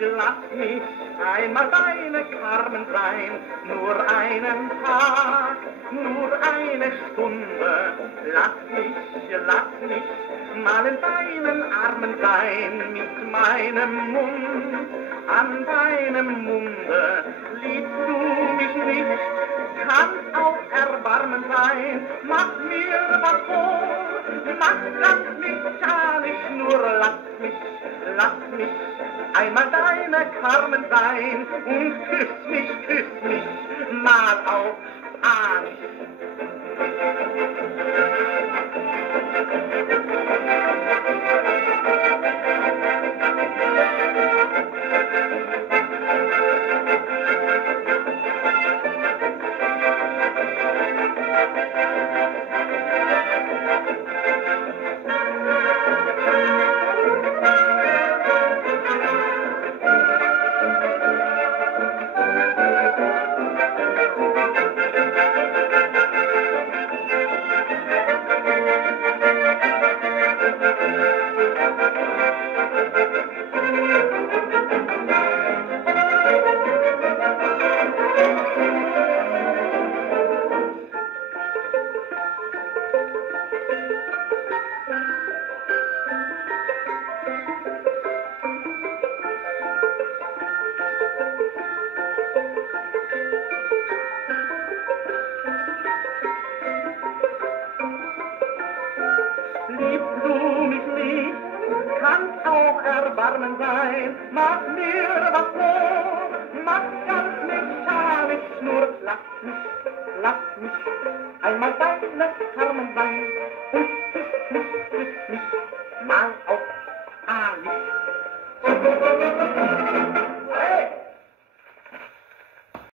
lass mich einmal deine Carmen sein, nur einen Tag, nur eine Stunde, lass mich mal in deinen Armen sein, mit meinem Mund an deinem Munde, liebst du mich nicht, kann's auch Erbarmen sein, mach mir was vor, mach das mechanisch, nur lass mich einmal deine Carmen sein und küss mich, mal aufs Arsch. Liebst du mich nicht, kann's auch Erbarmen sein, mach mir was vor, mach ganz mechanisch, nur lass mich einmal deine Carmen sein und küss mich mal auf Alice.